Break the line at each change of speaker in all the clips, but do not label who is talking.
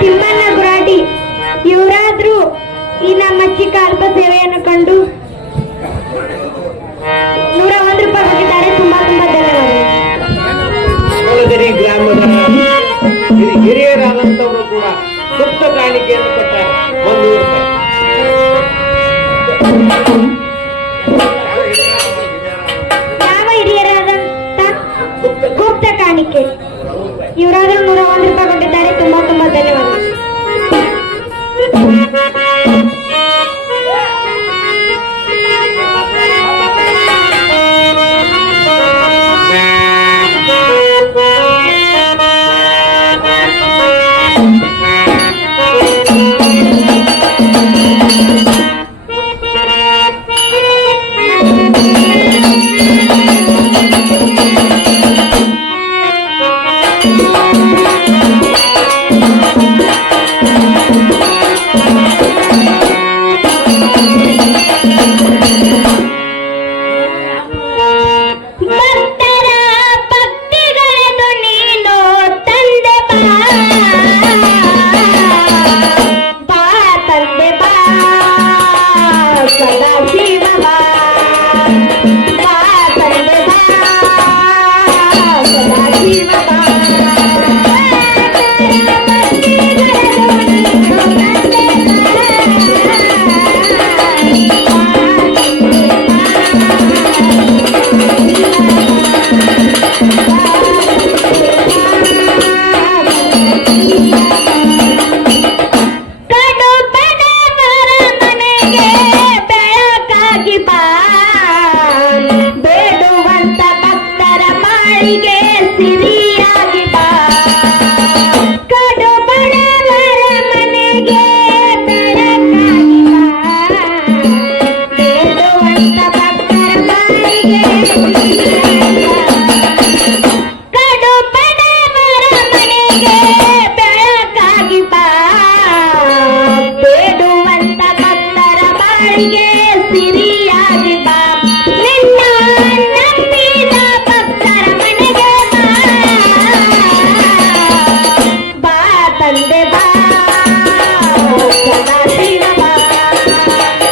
ತಿಮ್ಮಣ್ಣ ಗುರಾಟಿ ಇವರಾದ್ರೂ ಈ ನಮ್ಮ ಚಿಕ್ಕ ಅಲ್ಪ ಸೇವೆಯನ್ನು ಕಂಡು ನೂರ ಒಂದು ರೂಪಾಯಿ ಕೊಟ್ಟಿದ್ದಾರೆ. ತುಂಬಾ ತುಂಬಾ ಧನ್ಯವಾದಗಳು.
ಗ್ರಾಮದ ಹಿರಿಯರಾದಂತವರು ಕೂಡ ಸುಪ್ತ ಕಾಣಿಕೆಯನ್ನು ಕೊಟ್ಟ ಒಂದು
ಯಾವ ಹಿರಿಯರಾದಂತ ಗುಪ್ತ ಕಾಣಿಕೆ? ಇವರಾದ್ರೂ ನೂರ ಒಂದು ರೂಪಾಯಿ ಕೊಟ್ಟಿದ್ದಾರೆ ತುಂಬಾ ತುಂಬಾ ಧನ್ಯವಾದಗಳು.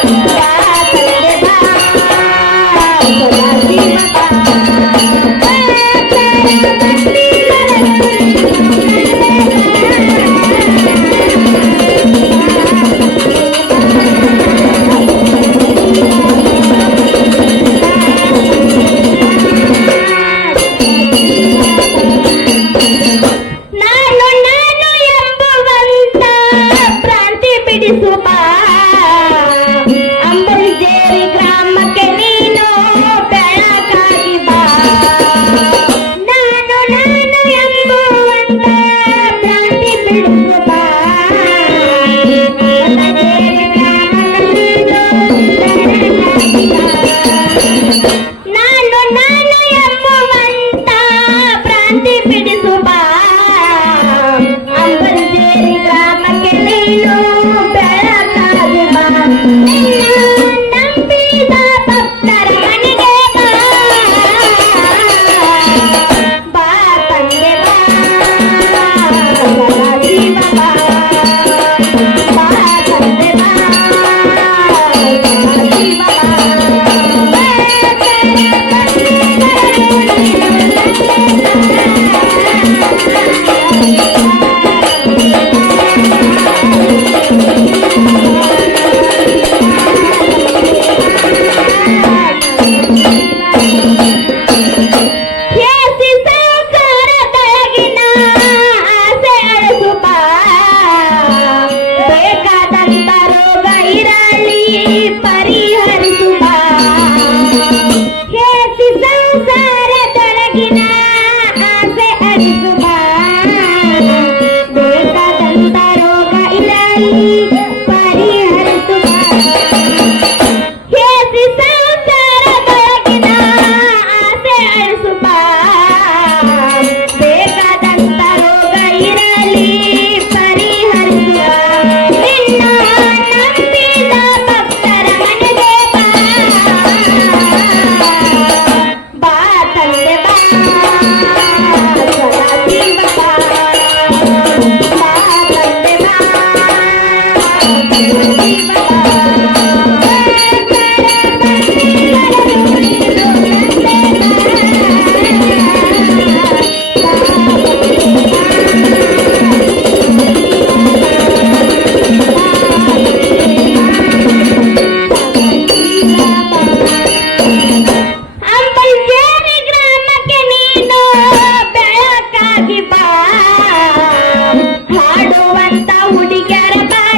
Yeah.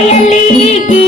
ಗಾಳಿಯಲ್ಲಿ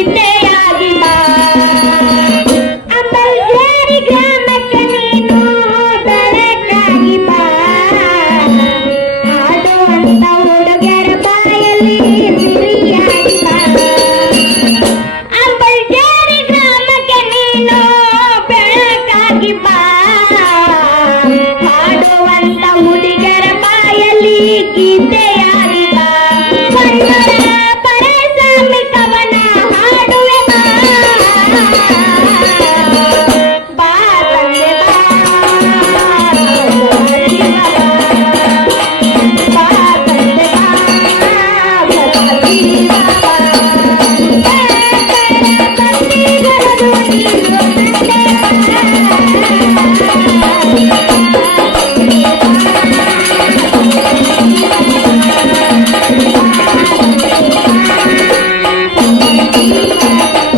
thank you